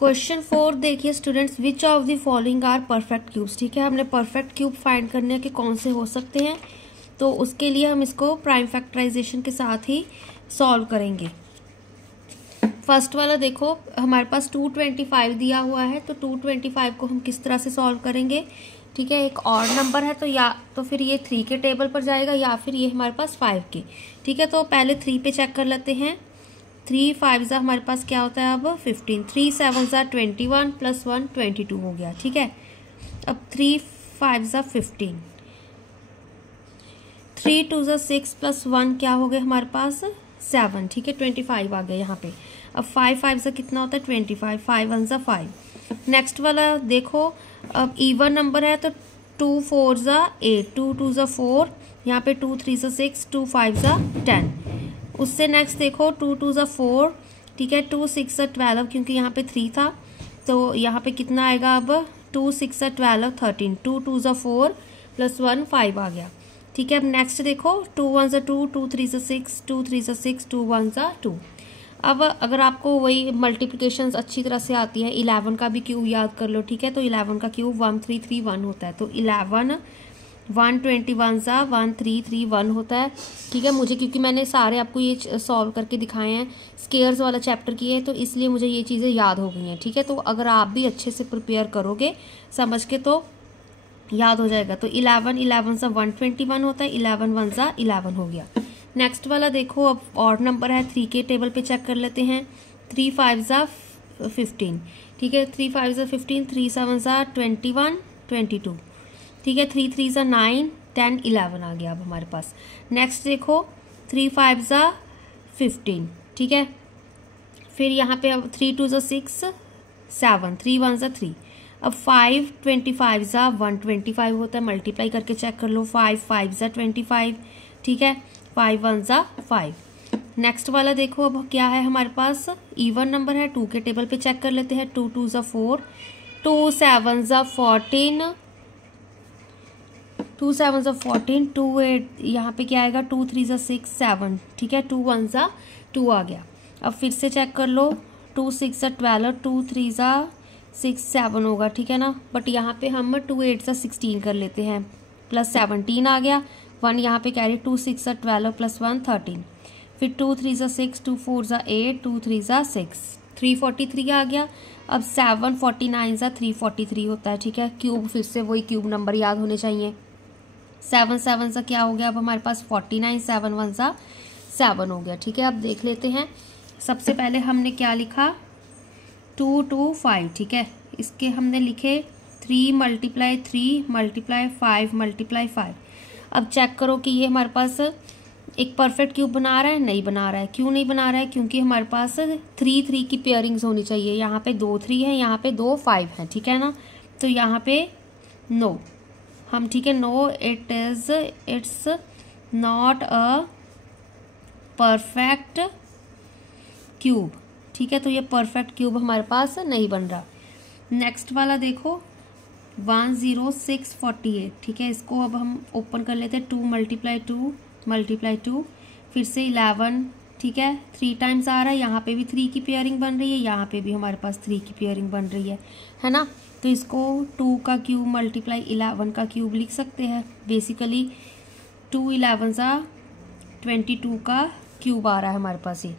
Question 4 देखिए students, which of the following are perfect cubes. ठीक है, हमने परफेक्ट क्यूब फाइंड करने के कौन से हो सकते हैं, तो उसके लिए हम इसको प्राइम फैक्टराइजेशन के साथ ही सॉल्व करेंगे। फर्स्ट वाला देखो, हमारे पास 225 दिया हुआ है, तो 225 को हम किस तरह से सॉल्व करेंगे। ठीक है, एक और नंबर है तो या तो फिर ये 3 के टेबल पर जाएगा या फिर ये हमारे पास 5 के। ठीक है, तो पहले 3 पे चेक कर लेते हैं। 3 5 हमारे पास क्या होता है अब 15, 3 7 21 प्लस 1 22 हो गया। ठीक है, अब 3 5 15, 3 2 6 प्लस 1 क्या हो गया हमारे पास 7। ठीक है, 25 आ गया यहाँ पे। अब 5 5 कितना होता है 25, 5 1 5। नेक्स्ट वाला देखो, अब इवन नंबर है तो 2 4 8, 2 2 4, यहाँ पे 2 3 6, 2 5 10। उससे नेक्स्ट देखो 2 2 4, ठीक है, 2 6 12, क्योंकि यहाँ पे 3 था तो यहाँ पे कितना आएगा अब 2 6 12 13, 2 2 4 प्लस 1 5 आ गया। ठीक है, अब नेक्स्ट देखो 2 1 2, 2 3 6, 2 3 6, 2 1 2। अब अगर आपको वही मल्टीप्लिकेशंस अच्छी तरह से आती है, 11 का भी क्यूब याद कर लो। ठीक है, तो 11 का क्यूब 1331 होता है, तो 11 121 1331 होता है। ठीक है, मुझे क्योंकि मैंने सारे आपको ये सॉल्व करके दिखाए हैं, स्केयर्स वाला चैप्टर किए हैं, तो इसलिए मुझे ये चीज़ें याद हो गई हैं। ठीक है, तो अगर आप भी अच्छे से प्रिपेयर करोगे समझ के तो याद हो जाएगा। तो 11 11 121 होता है, 11 1 11 हो गया। नेक्स्ट वाला देखो, अब ऑड नंबर है, 3 के टेबल पे चेक कर लेते हैं। 3 5 15, ठीक है, 3 5 15, 3 7 21 22, ठीक है, 3 3 9 10 11 आ गया अब हमारे पास। नेक्स्ट देखो 3 5 15, ठीक है, फिर यहाँ पे अब 3 2 6 7, 3 1 3। अब 5 25 125 होता है, मल्टीप्लाई करके चेक कर लो। 5 5 25, ठीक है, 5 1 5। नेक्स्ट वाला देखो, अब क्या है हमारे पास इवन नंबर है, 2 के टेबल पे चेक कर लेते हैं। 2 2 4, 2 7 14, 2 7 14, 2 8, यहाँ पे क्या आएगा 2 3 6 7, ठीक है, 2 1 2 आ गया। अब फिर से चेक कर लो, 2 6 12, 2 3 6 7 होगा। ठीक है ना, बट यहाँ पे हम 2 8 16 कर लेते हैं, प्लस 17 आ गया। 1 यहाँ पे कैरी, 2 6 12 प्लस 1 13, फिर 2 3 6, 2 4 8, 2 3 6, 343 आ गया। अब 7 49 343 होता है। ठीक है, क्यूब फिर से वही क्यूब नंबर याद होने चाहिए। 7 7 क्या हो गया अब हमारे पास 49, 7 1 7 हो गया। ठीक है, अब देख लेते हैं। सबसे पहले हमने क्या लिखा 2 2 5, ठीक है, इसके हमने लिखे 3 मल्टीप्लाई 3 मल्टीप्लाई 5 मल्टीप्लाई 5। अब चेक करो कि ये हमारे पास एक परफेक्ट क्यूब बना रहा है, नहीं बना रहा है। क्यों नहीं बना रहा है, क्योंकि हमारे पास 3 3 की पेयरिंग्स होनी चाहिए। यहाँ पे 2 3 है, यहाँ पे 2 5 है। ठीक है ना, तो यहाँ पे नो हम, ठीक है, no it's not a perfect cube. ठीक है, तो ये परफेक्ट क्यूब हमारे पास नहीं बन रहा। नेक्स्ट वाला देखो 10648, ठीक है, इसको अब हम ओपन कर लेते हैं। 2 मल्टीप्लाई 2 मल्टीप्लाई 2, फिर से 11, ठीक है, 3 टाइम्स आ रहा है। यहाँ पे भी 3 की पेयरिंग बन रही है, यहाँ पे भी हमारे पास 3 की पेयरिंग बन रही है ना। तो इसको 2 का क्यूब मल्टीप्लाई 11 का क्यूब लिख सकते हैं। बेसिकली 2 11 22 का क्यूब आ रहा है हमारे पास ये।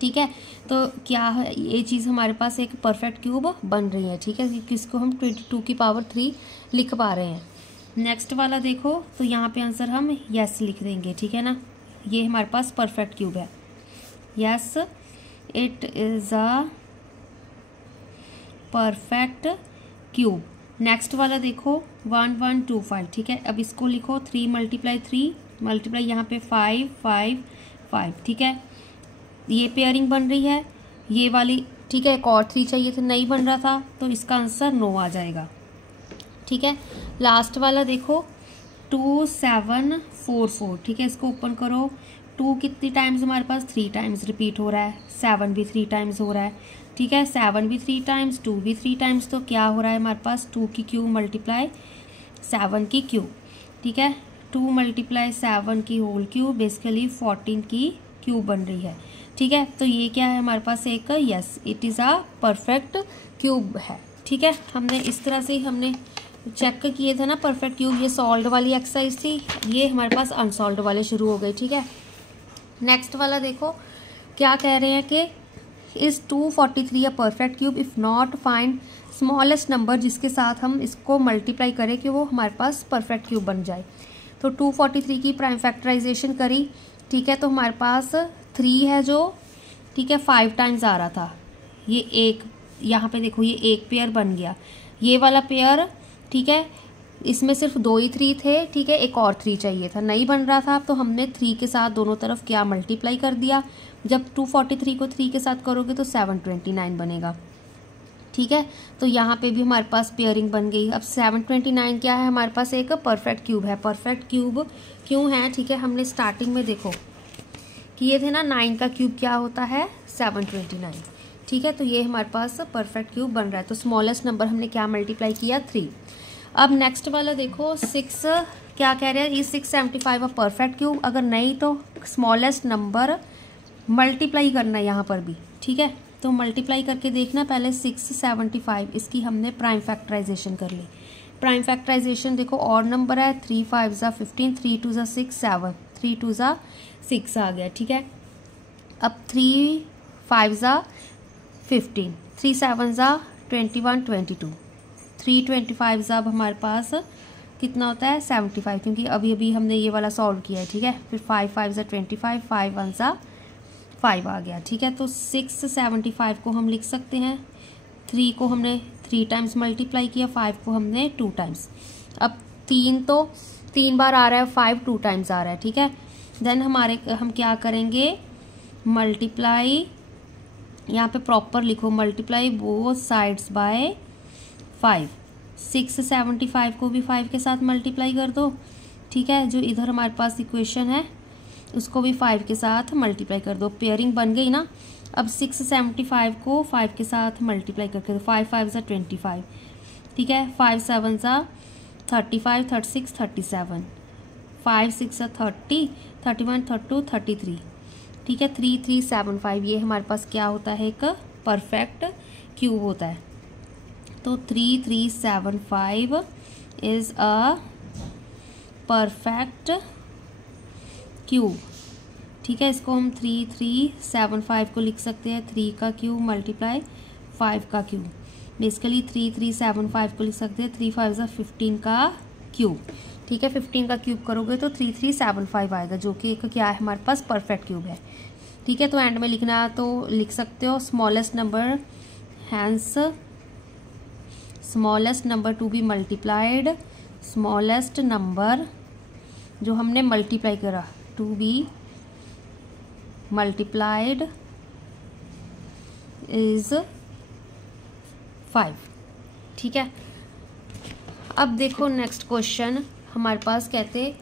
ठीक है, तो क्या है ये चीज़ हमारे पास एक परफेक्ट क्यूब बन रही है। ठीक है, किसको हम 22 की पावर 3 लिख पा रहे हैं। नेक्स्ट वाला देखो, तो यहाँ पे आंसर हम यस लिख देंगे। ठीक है ना, ये हमारे पास परफेक्ट क्यूब है। Yes, it is a perfect cube. Next वाला देखो 1 1 2 5, ठीक है, अब इसको लिखो 3 मल्टीप्लाई 3 मल्टीप्लाई यहाँ पे 5 5 5, ठीक है, ये पेयरिंग बन रही है ये वाली। ठीक है, एक और 3 चाहिए था, नहीं बन रहा था, तो इसका आंसर नो आ जाएगा। ठीक है, लास्ट वाला देखो 2 7 4 4, ठीक है, इसको ओपन करो। 2 कितनी टाइम्स हमारे पास 3 टाइम्स रिपीट हो रहा है, 7 भी 3 टाइम्स हो रहा है। ठीक है, 7 भी 3 टाइम्स, 2 भी 3 टाइम्स, तो क्या हो रहा है हमारे पास 2 की क्यूब मल्टीप्लाई 7 की क्यूब। ठीक है, 2 मल्टीप्लाई 7 की होल क्यूब बेसिकली 14 की क्यूब बन रही है। ठीक है। तो ये क्या है हमारे पास एक, yes it is a perfect cube है। ठीक है, हमने इस तरह से हमने चेक किए थे ना परफेक्ट क्यूब। ये सॉल्व्ड वाली एक्सरसाइज थी, ये हमारे पास अनसॉल्व्ड वाले शुरू हो गए। ठीक है, नेक्स्ट वाला देखो क्या कह रहे हैं कि is 243 a perfect cube, if not find smallest number जिसके साथ हम इसको मल्टीप्लाई करें कि वो हमारे पास परफेक्ट क्यूब बन जाए। तो 243 की प्राइम फैक्टराइजेशन करी। ठीक है, तो हमारे पास 3 है जो, ठीक है, 5 टाइम्स आ रहा था। ये एक, यहाँ पे देखो ये एक पेयर बन गया, ये वाला पेयर, ठीक है, इसमें सिर्फ 2 ही 3 थे। ठीक है, एक और 3 चाहिए था, नहीं बन रहा था। तो हमने 3 के साथ दोनों तरफ क्या मल्टीप्लाई कर दिया। जब 243 को 3 के साथ करोगे तो 729 बनेगा। ठीक है, तो यहाँ पे भी हमारे पास पेयरिंग बन गई। अब 729 क्या है हमारे पास, एक परफेक्ट क्यूब है। परफेक्ट क्यूब क्यों है, ठीक है, हमने स्टार्टिंग में देखो कि ये थे ना 9 का क्यूब क्या होता है 729। ठीक है, तो ये हमारे पास परफेक्ट क्यूब बन रहा है। तो स्मॉलेस्ट नंबर हमने क्या मल्टीप्लाई किया, 3। अब नेक्स्ट वाला देखो 6 क्या कह रहे हैं, ये 675 अ परफेक्ट क्यूब। अगर नहीं तो स्मॉलेस्ट नंबर मल्टीप्लाई करना है यहाँ पर भी। ठीक है, तो मल्टीप्लाई करके देखना पहले 675, इसकी हमने प्राइम फैक्टराइजेशन कर ली। प्राइम फैक्टराइजेशन देखो, और नंबर है, 3 5 ज़ा 15, 3 2 ज़ा 6 7, 3 2 ज़ा 6 आ गया। ठीक है, अब 3 5 ज़ा 15, 3 7 ज़ा 21 22, 3 25 ज़ा अब हमारे पास कितना होता है 75, क्योंकि अभी अभी हमने ये वाला सॉल्व किया है। ठीक है, फिर 5 5 ज़ा 25, 5 1 ज़ा 5 आ गया। ठीक है, तो 675 को हम लिख सकते हैं, 3 को हमने 3 टाइम्स मल्टीप्लाई किया, 5 को हमने 2 टाइम्स। अब 3 तो 3 बार आ रहा है, 5 2 टाइम्स आ रहा है। ठीक है, देन हम क्या करेंगे, मल्टीप्लाई, यहाँ पे प्रॉपर लिखो, मल्टीप्लाई बोथ साइड्स बाय 5। 675 को भी 5 के साथ मल्टीप्लाई कर दो। ठीक है, जो इधर हमारे पास इक्वेशन है उसको भी 5 के साथ मल्टीप्लाई कर दो, पेयरिंग बन गई ना। अब 675 को 5 के साथ मल्टीप्लाई करके 5 5 ज़ा 25। ठीक है, 5 7 ज़ा 35, 36 37, 5 6 ज़ा 30, 31 32 33। ठीक है, 3375 ये हमारे पास क्या होता है, एक परफेक्ट क्यूब होता है। तो 3375 इज़ अ परफेक्ट क्यूब। ठीक है, इसको हम 3375 को लिख सकते हैं 3 का क्यूब मल्टीप्लाई 5 का क्यूब। बेसिकली 3375 को लिख सकते हैं 3 5 ज़ा 15 का क्यूब। ठीक है, 15 का क्यूब करोगे तो 3375 आएगा, जो कि एक क्या है हमारे पास परफेक्ट क्यूब है। ठीक है, तो एंड में लिखना तो लिख सकते हो smallest number, hence smallest number to be multiplied, smallest number जो हमने मल्टीप्लाई करा टू बी मल्टीप्लाइड इज 5। ठीक है, अब देखो नेक्स्ट क्वेश्चन हमारे पास कहते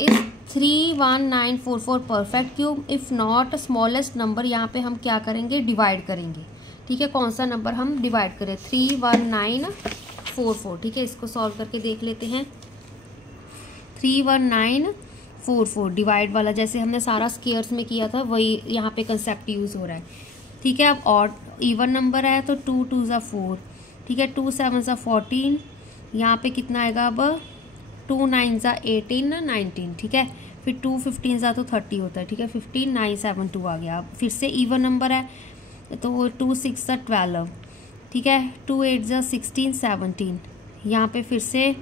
is 31944 perfect cube, if not smallest number. यहाँ पे हम क्या करेंगे, डिवाइड करेंगे। ठीक है, कौन सा नंबर हम डिवाइड करें, 31944। ठीक है, इसको सॉल्व करके देख लेते हैं। 31944 डिवाइड वाला जैसे हमने सारा स्केयर्स में किया था वही यहाँ पे कंसेप्ट यूज हो रहा है। ठीक है, अब ऑड इवन नंबर है तो 2 2 ज़ा 4। ठीक है, 2 7 ज़ा 14, यहाँ पे कितना आएगा अब 2 9 ज़ा 18 19। ठीक है, फिर 2 15 ज़ा तो 30 होता है। ठीक है, 15 9 7 2 आ गया। अब फिर से इवन नंबर है तो 2 6 ज़ा 12। ठीक है, 2 8 ज़ा 16 17, यहाँ पे फिर से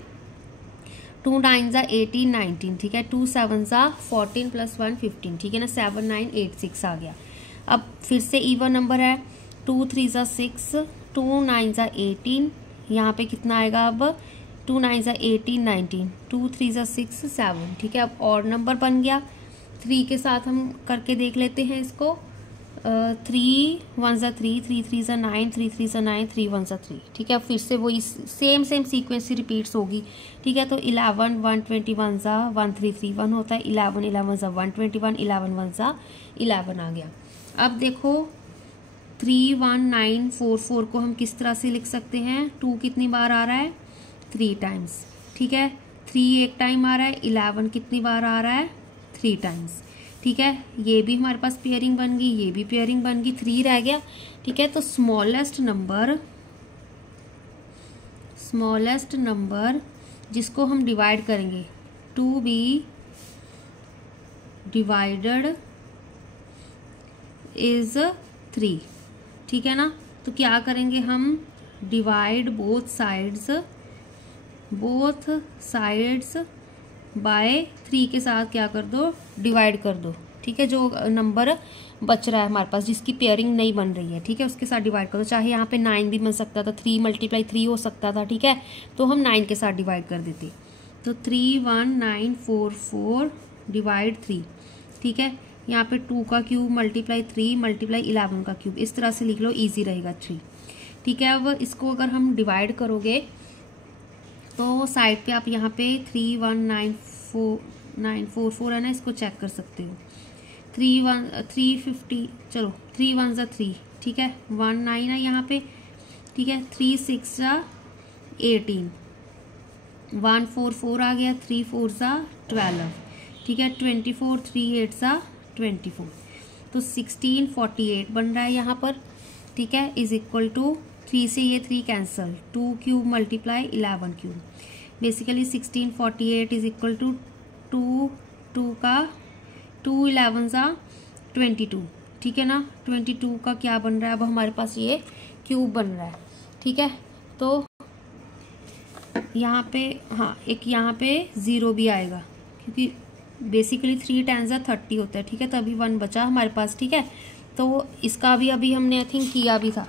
2 9 ज़ा 18 19। ठीक है, 2 7 ज़ा 14 + 1 15। ठीक है ना, 7 9 8 6 आ गया। अब फिर से इवन नंबर है 2 3 ज़ा 6, 2 9 ज़ा 18, यहाँ पे कितना आएगा अब 2 9 ज़ा 18 19, 2 3 ज़ा 6 7। ठीक है, अब और नंबर बन गया। 3 के साथ हम करके देख लेते हैं इसको। 3 1 ज़ा 3, 3 3 ज़ा 9, 3 3 ज़ा 9, 3 1 ज़ा 3। ठीक है, फिर से वही सेम सीक्वेंस ही रिपीट्स होगी। ठीक है, तो 11 121 ज़ा 1331 होता है, 11 11 ज़ा 121, 11 1 ज़ा 11 आ गया। अब देखो 31944 को हम किस तरह से लिख सकते हैं, 2 कितनी बार आ रहा है 3 टाइम्स। ठीक है, 3 एक टाइम आ रहा है, 11 कितनी बार आ रहा है 3 टाइम्स। ठीक है, ये भी हमारे पास पेयरिंग बन गई, ये भी पेयरिंग बन गई, 3 रह गया। ठीक है, तो स्मॉलेस्ट नंबर जिसको हम डिवाइड करेंगे, टू बी डिवाइडेड इज 3। ठीक है ना, तो क्या करेंगे हम, डिवाइड बोथ साइड्स बाय 3 के साथ क्या कर दो, डिवाइड कर दो। ठीक है, जो नंबर बच रहा है हमारे पास जिसकी पेयरिंग नहीं बन रही है, ठीक है, उसके साथ डिवाइड करो। चाहे यहाँ पे 9 भी बन सकता था, 3 × 3 हो सकता था। ठीक है, तो हम 9 के साथ डिवाइड कर देते, तो 31944 डिवाइड 3। ठीक है, यहाँ पे 2 का क्यूब मल्टीप्लाई 3 मल्टीप्लाई 11 का क्यूब, इस तरह से लिख लो, इजी रहेगा 3। ठीक है, अब इसको अगर हम डिवाइड करोगे तो साइड पे आप यहाँ पे 31944 है ना, इसको चेक कर सकते हो। 350, चलो 3 1 ज़ा 3, ठीक है, 19 है यहाँ पे। ठीक है, 3 6 ज़ा 18, 144 आ गया, 3 4 ज़ा 12। ठीक है, 24 3 8 ज़ा 24, तो 1648 बन रहा है यहाँ पर। ठीक है, इज इक्वल टू 3 से ये 3 cancel, 2 cube multiply 11 cube, basically 1648 is equal to 2 का 2 11 ज़ा 22। ठीक है ना, 22 का क्या बन रहा है, अब हमारे पास ये क्यूब बन रहा है। ठीक है, तो यहाँ पे हाँ, एक यहाँ पे 0 भी आएगा क्योंकि बेसिकली 3 10 ज़ा 30 होता है। ठीक है, तो अभी 1 बचा हमारे पास। ठीक है, तो इसका भी अभी हमने आई थिंक किया भी था।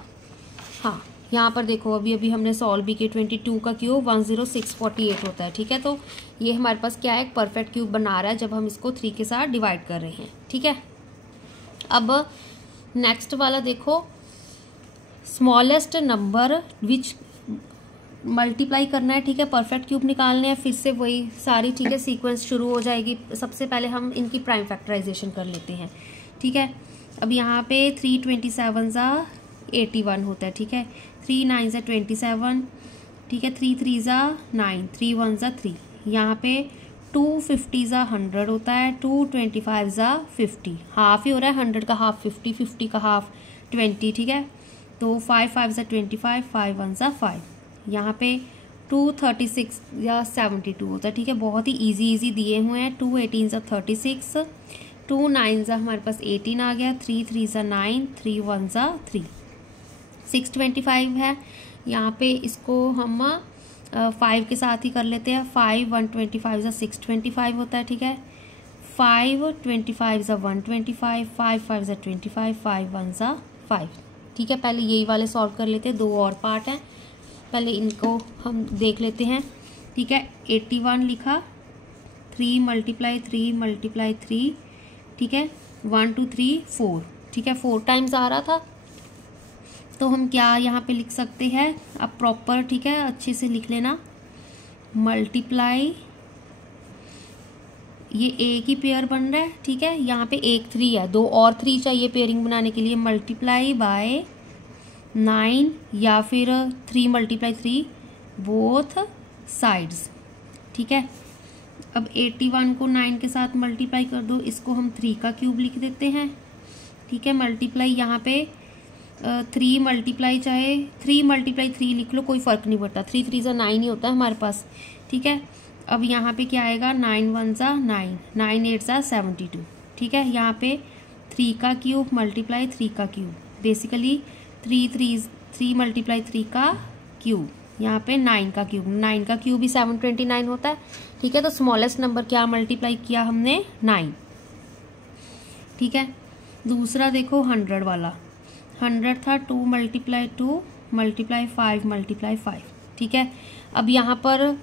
हाँ, यहाँ पर देखो अभी हमने सॉल्व भी किया। 22 का क्यूब 10648 होता है। ठीक है, तो ये हमारे पास क्या है, एक परफेक्ट क्यूब बना रहा है जब हम इसको 3 के साथ डिवाइड कर रहे हैं। ठीक है, अब नेक्स्ट वाला देखो, स्मॉलेस्ट नंबर विच मल्टीप्लाई करना है। ठीक है, परफेक्ट क्यूब निकालने हैं, फिर से वही सारी ठीक है सीक्वेंस शुरू हो जाएगी। सबसे पहले हम इनकी प्राइम फैक्टराइजेशन कर लेते हैं। ठीक है, अब यहाँ पे 327 ज़ा 81 होता है। ठीक है, 3 9 ज़ा 27। ठीक है, 3 3 ज़ा 9, 3 1 ज़ा 3। यहाँ पे 250 ज़ा 100 होता है, 225 ज़ा 50, हाफ ही हो रहा है, 100 का हाफ 50, 50 का हाफ 20। ठीक है, तो 5 5 ज़ा 25, 5 1 ज़ा 5। यहाँ पे 236 या 72 होता है। ठीक है, बहुत ही इजी दिए हुए हैं। 2 18 ज़ा 36, 2 9 ज़ा हमारे पास 18 आ गया, 3 3 ज़ा 9, 3 1 ज़ा 3, 625 है। यहाँ पे इसको हम 5 के साथ ही कर लेते हैं। 5 125 ज़ा 625 होता है। ठीक है, 5 25 ज़ा 125, 5 5 ज़ा 25, 5 1 ज़ा 5। ठीक है, पहले यही वाले सॉल्व कर लेते हैं, 2 और पार्ट हैं, पहले इनको हम देख लेते हैं। ठीक है, 81 लिखा, 3 × 3 × 3। ठीक है, 1 2 3 4। ठीक है, 4 टाइम्स आ रहा था, तो हम क्या यहाँ पे लिख सकते हैं, अब प्रॉपर ठीक है अच्छे से लिख लेना, मल्टीप्लाई, ये एक ही पेयर बन रहा है। ठीक है, यहाँ पे 1 3 है, 2 और 3 चाहिए पेयरिंग बनाने के लिए, मल्टीप्लाई बाय 9 या फिर 3 × 3 बोथ साइड्स। ठीक है, अब 81 को 9 के साथ मल्टीप्लाई कर दो, इसको हम 3 का क्यूब लिख देते हैं। ठीक है, मल्टीप्लाई यहाँ पे 3 मल्टीप्लाई, चाहे 3 × 3 लिख लो, कोई फ़र्क नहीं पड़ता, 3 3 ज़ा 9 ही होता है हमारे पास। ठीक है, अब यहाँ पे क्या आएगा, 9 1 ज़ा 9, 9 8 ज़ा 72। ठीक है, यहाँ पे 3 का क्यूब मल्टीप्लाई 3 का क्यूब, बेसिकली 3 × 3 का क्यूब, यहाँ पे 9 का क्यूब, 9 का क्यूब ही 729 होता है। ठीक है, तो स्मॉलेस्ट नंबर क्या मल्टीप्लाई किया हमने, 9। ठीक है, दूसरा देखो 100 वाला, 100 था 2 × 2 × 5 × 5। ठीक है, अब यहाँ पर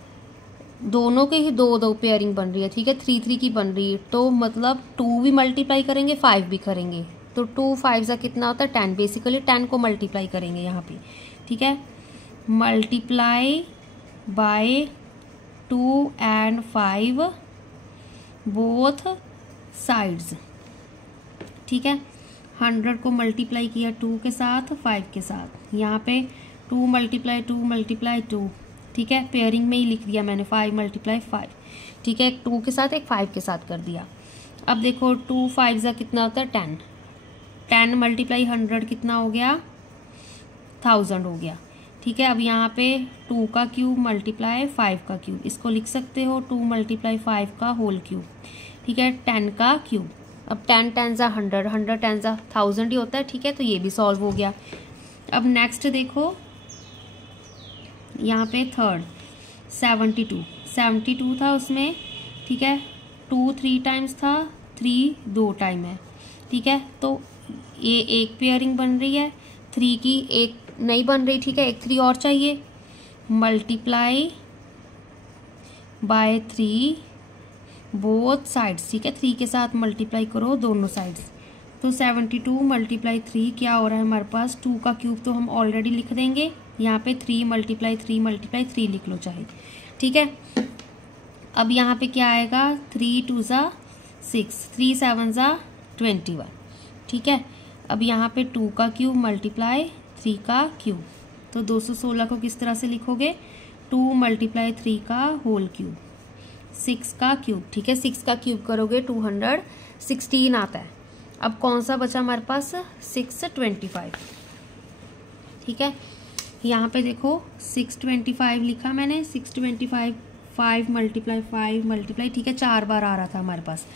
दोनों के ही 2 पेयरिंग बन रही है। ठीक है, 3 3 की बन रही है, तो मतलब 2 भी मल्टीप्लाई करेंगे, 5 भी करेंगे, तो 2 5 ज़ा कितना होता है, 10, बेसिकली 10 को मल्टीप्लाई करेंगे यहाँ पे। ठीक है, multiply by 2 and 5 both sides. ठीक है, 100 को मल्टीप्लाई किया 2 के साथ, 5 के साथ, यहाँ पे 2 × 2 × 2। ठीक है, पेयरिंग में ही लिख दिया मैंने, 5 × 5। ठीक है, एक 2 के साथ एक 5 के साथ कर दिया। अब देखो 2 5 ज़ा कितना होता है 10, 10 मल्टीप्लाई 100 कितना हो गया 1000 हो गया। ठीक है, अब यहाँ पे 2 का क्यूब मल्टीप्लाई 5 का क्यूब, इसको लिख सकते हो 2 मल्टीप्लाई 5 का होल क्यूब। ठीक है, 10 का क्यूब। अब 10 10 ज़ा 100, 100 10 ज़ा 1000 ही होता है। ठीक है, तो ये भी सॉल्व हो गया। अब नेक्स्ट देखो यहाँ पे थर्ड 72 था उसमें। ठीक है, 2 3 टाइम्स था, 3 2 टाइम है। ठीक है, तो ये एक पेयरिंग बन रही है, 3 की एक नहीं बन रही। ठीक है, एक 3 और चाहिए, मल्टीप्लाई बाय 3 बोथ साइड्स। ठीक है, 3 के साथ मल्टीप्लाई करो दोनों साइड्स, तो 72 मल्टीप्लाई 3 क्या हो रहा है हमारे पास 2 का क्यूब तो हम ऑलरेडी लिख देंगे, यहाँ पे 3 मल्टीप्लाई 3 लिख लो चाहे। ठीक है, अब यहाँ पे क्या आएगा 3 2 ज़ा 6, 3 7 ज़ा 21। ठीक है, अब यहाँ पे 2 का क्यूब मल्टीप्लाई 3 का क्यूब, तो 216 को किस तरह से लिखोगे 2 मल्टीप्लाई 3 का होल क्यूब, 6 का क्यूब। ठीक है, 6 का क्यूब करोगे 216 आता है। अब कौन सा बचा हमारे पास 625। ठीक है, यहाँ पे देखो 625 लिखा मैंने, 625 5 मल्टीप्लाई 5 मल्टीप्लाई। ठीक है, 4 बार आ रहा था हमारे पास,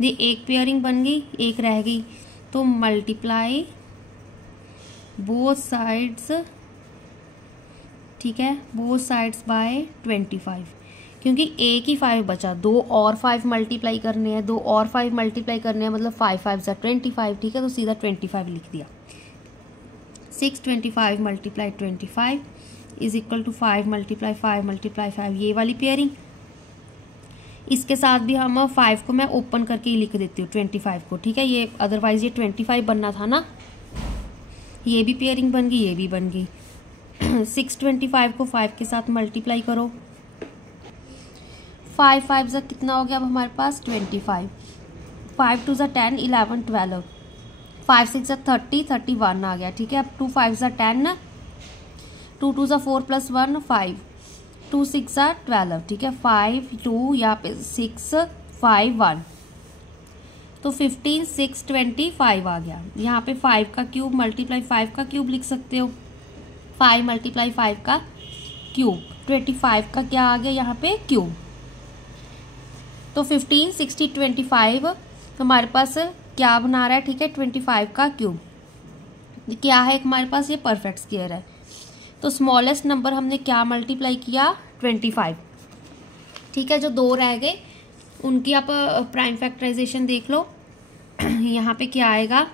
ये एक पेयरिंग बन गई, एक रह गई, तो मल्टीप्लाई बोथ साइड्स। ठीक है, बोथ साइड्स बाय 25, क्योंकि एक ही 5 बचा, 2 और 5 मल्टीप्लाई करने हैं, 2 और 5 मल्टीप्लाई करने हैं, मतलब 5 5 ज़ा 25। ठीक है, तो सीधा 25 लिख दिया। 625 multiply 25 is equal to 5 multiply 5, ये वाली पेयरिंग। इसके साथ भी हम 5 को मैं ओपन करके ही लिख देती हूँ 25 को। ठीक है, ये अदरवाइज ये 25 बनना था ना, ये भी पेयरिंग बन गई, ये भी बन गई। 625 को 5 के साथ मल्टीप्लाई करो, 5 5 ज़ा कितना हो गया अब हमारे पास 25, 5 2 ज़ा 10 11 12, 5 6 ज़ा 30 31 आ गया। ठीक है, अब 2 5 ज़ा 10, 2 2 ज़ा 4 + 1 5, 2 6 ज़ा 12। ठीक है, 5 2 यहाँ पे 6 5 1, तो 15 6 25 आ गया। यहाँ पे 5 का क्यूब मल्टीप्लाई 5 का क्यूब लिख सकते हो, 5 मल्टीप्लाई 5 का क्यूब, 25 का क्या आ गया यहाँ पे क्यूब, तो 15 60 25 हमारे पास क्या बना रहा है। ठीक है, 25 का क्यूब क्या है हमारे पास, ये परफेक्ट स्क्वायर है। तो स्मॉलेस्ट नंबर हमने क्या मल्टीप्लाई किया 25। ठीक है, जो 2 रह गए उनकी आप प्राइम फैक्टराइजेशन देख लो। यहाँ पे क्या आएगा,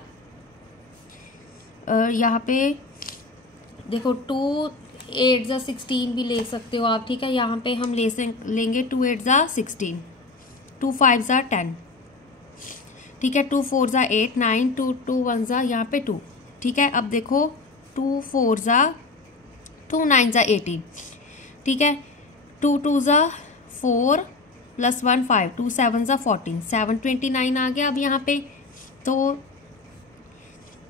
यहाँ पे देखो 2 8 ज़ा 16 भी ले सकते हो आप। ठीक है, यहाँ पे हम लेंगे 2 8 ज़ा 16, 2 5 ज़ा 10। ठीक है, 2 4 ज़ा 8 9, 2 2 1 ज़ा यहाँ पे 2। ठीक है, अब देखो 2 4 ज़ा 2 9 ज़ा 18। ठीक है, 2 2 ज़ा 4 + 1 5, 2 7 ज़ा 14, 7 29 आ गया। अब यहाँ पे तो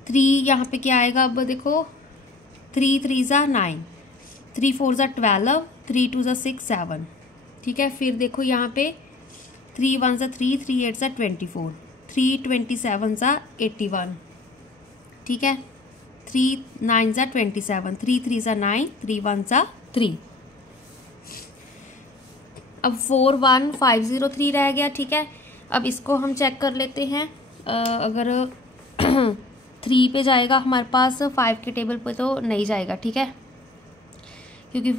3 यहाँ पे क्या आएगा, अब देखो 3 3 ज़ा 9, 3 4 ज़ा 12, 3 2 ज़ा 6 7। ठीक है, फिर देखो यहाँ पे 3 1 ज़ा 3, 3 8 ज़ा 24, 3 27 ज़ा 81। ठीक है, 3 9 ज़ा 27, 3 3 ज़ा 9, 3 1 ज़ा 3। अब 4 1 5 0 3 रह गया। ठीक है, अब इसको हम चेक कर लेते हैं। अगर 3 पे जाएगा हमारे पास, 5 के टेबल पे तो नहीं जाएगा। ठीक है, क्योंकि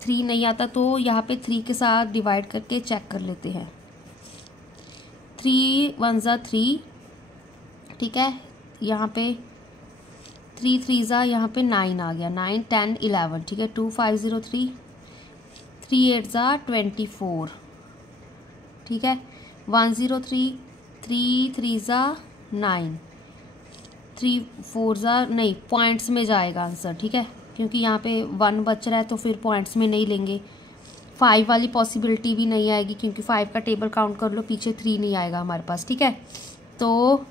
3 नहीं आता, तो यहाँ पे 3 के साथ डिवाइड करके चेक कर लेते हैं। 3 1 ज़ा 3। ठीक है, यहाँ पे 3 3 ज़ा यहाँ पे 9 आ गया, 9 10 11। ठीक है, 2 5 0 3, 3 8 ज़ा 24। ठीक है, 1 0 3, 3 3 ज़ा 9, 3 4 ज़ा नहीं, पॉइंट्स में जाएगा आंसर। ठीक है, क्योंकि यहाँ पे 1 बच रहा है तो फिर पॉइंट्स में नहीं लेंगे। 5 वाली पॉसिबिलिटी भी नहीं आएगी, क्योंकि 5 का टेबल काउंट कर लो, पीछे 3 नहीं आएगा हमारे पास। ठीक है, तो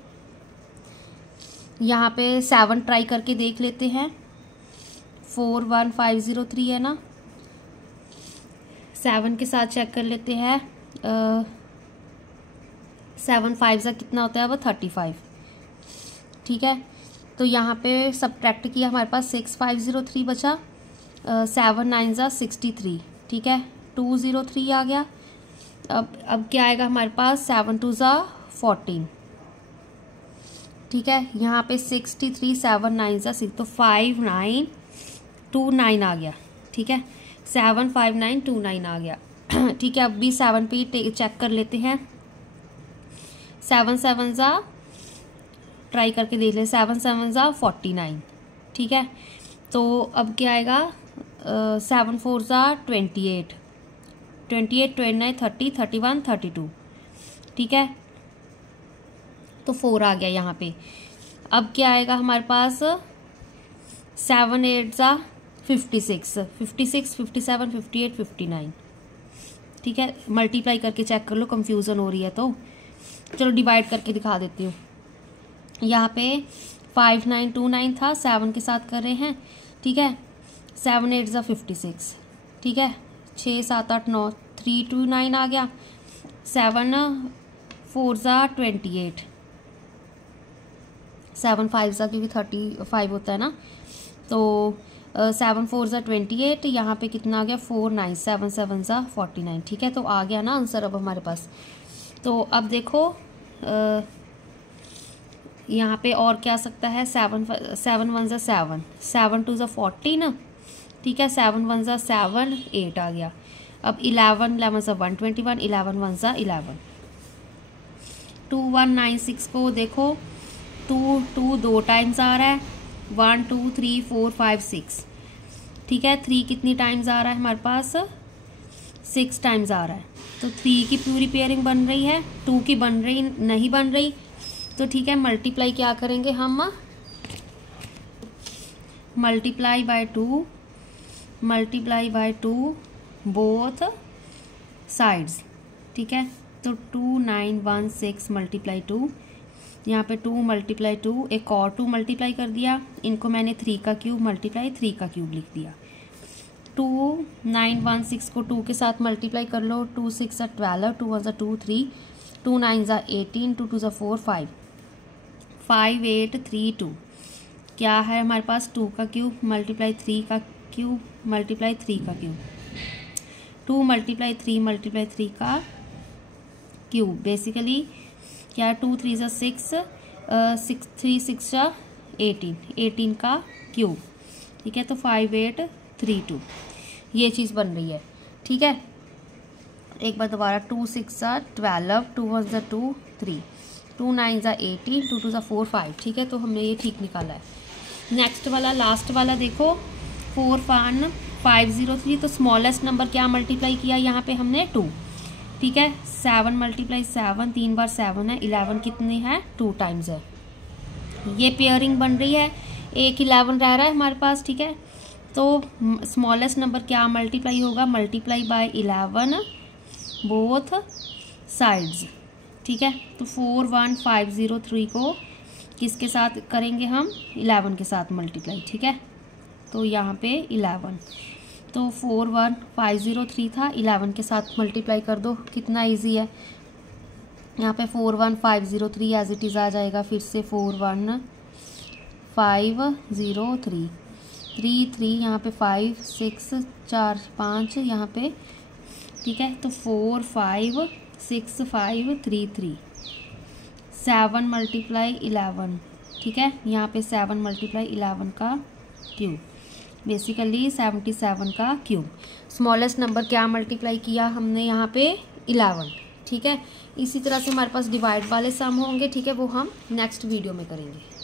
यहाँ पे 7 ट्राई करके देख लेते हैं। 4 1 5 0 3 है ना, 7 के साथ चेक कर लेते हैं। 7 5 सा कितना होता है अब 35, ठीक है। तो यहाँ पे सब्ट्रैक्ट किया, हमारे पास 6503 बचा, 7 9 सा 63, ठीक है, 203 आ गया। अब क्या आएगा हमारे पास, 7 2 सा 14, ठीक है। यहाँ पे 63 7 9 सा 6, तो 5929 आ गया, ठीक है, 75929 आ गया, ठीक है। अब भी 7 पे चेक कर लेते हैं, 7 7 सा ट्राई करके देख ले, 7 7 सा 49, ठीक है। तो अब क्या आएगा, 7 4 सा 28 29 30 31 32, ठीक है। तो 4 आ गया यहाँ पे। अब क्या आएगा हमारे पास, 7 8 सा 56 56 57 58 59, ठीक है। मल्टीप्लाई करके चेक कर लो, कंफ्यूजन हो रही है तो चलो डिवाइड करके दिखा देती हूँ। यहाँ पे 5929 था, 7 के साथ कर रहे हैं, ठीक है। 7 8 सा 56, ठीक है, 6 7 8 9 329 आ गया, 7 4 सा 28, 7 5 सा क्योंकि 35 होता है ना, तो 7 4 सा 28, यहाँ पे कितना आ गया 4 9 7 7 सा 49, ठीक है। तो आ गया ना आंसर अब हमारे पास। तो अब देखो यहाँ पे और क्या आ सकता है, 7 1 सा 7 7 2 सा 14, ठीक है, 7 1 सा 7 8 आ गया। अब 11 11 सा 121, 11 1 सा 11, 2196 को देखो 2 2 2 टाइम्स आ रहा है, 1 2 3 4 5 6, ठीक है। 3 कितनी टाइम्स आ रहा है हमारे पास, 6 टाइम्स आ रहा है। तो 3 की पूरी पेयरिंग बन रही है, 2 की बन रही नहीं बन रही, तो ठीक है मल्टीप्लाई क्या करेंगे हम, मल्टीप्लाई बाय 2 बोथ साइड्स, ठीक है। तो 2916 मल्टीप्लाई 2, यहाँ पे 2 मल्टीप्लाई 2, एक और 2 मल्टीप्लाई कर दिया, इनको मैंने 3 का क्यूब मल्टीप्लाई 3 का क्यूब लिख दिया। 2916 को 2 के साथ मल्टीप्लाई कर लो, 2 6 सा 12, 2 1 सा 2 3, 2 9 सा 18, 2 2 सा 4 5 5 8 3 2, क्या है हमारे पास, 2 का क्यूब मल्टीप्लाई 3 का क्यूब मल्टीप्लाई 3 का क्यूब, 2 मल्टीप्लाई 3 का क्यूब, बेसिकली क्या 2 3 सा 6 6 3 6 सा 18 का क्यूब, ठीक है। तो 5 8 3 2 ये चीज़ बन रही है, ठीक है। एक बार दोबारा, 2 6 सा 12, 2 1 सा 2 3, 2 9 सा 18, 2 2 सा 4 5, ठीक है। तो हमने ये ठीक निकाला है। नेक्स्ट वाला लास्ट वाला देखो 41503, तो स्मॉलेस्ट नंबर क्या मल्टीप्लाई किया यहाँ पे हमने 2, ठीक है। 7 मल्टीप्लाई 7, 3 बार 7 है, 11 कितने हैं 2 टाइम्स है, ये पेयरिंग बन रही है, एक 11 रह रहा है हमारे पास, ठीक है। तो स्मॉलेस्ट नंबर क्या मल्टीप्लाई होगा, मल्टीप्लाई बाय 11 बोथ साइड्स, ठीक है। तो 41503 को किसके साथ करेंगे हम, 11 के साथ मल्टीप्लाई, ठीक है। तो यहाँ पे 11, तो 41503 था, 11 के साथ मल्टीप्लाई कर दो, कितना इजी है। यहाँ पे 41503 एज इट इज़ आ जाएगा, फिर से 41503 3 3, यहाँ पे 5 6 4 5 यहाँ पे, ठीक है। तो 4 5 6 5 3 3, 7 मल्टीप्लाई 11, ठीक है। यहाँ पे 7 मल्टीप्लाई 11 का क्यूब, बेसिकली 77 का क्यूब। स्मॉलेस्ट नंबर क्या मल्टीप्लाई किया हमने यहाँ पे 11, ठीक है। इसी तरह से हमारे पास डिवाइड वाले सम होंगे, ठीक है, वो हम नेक्स्ट वीडियो में करेंगे।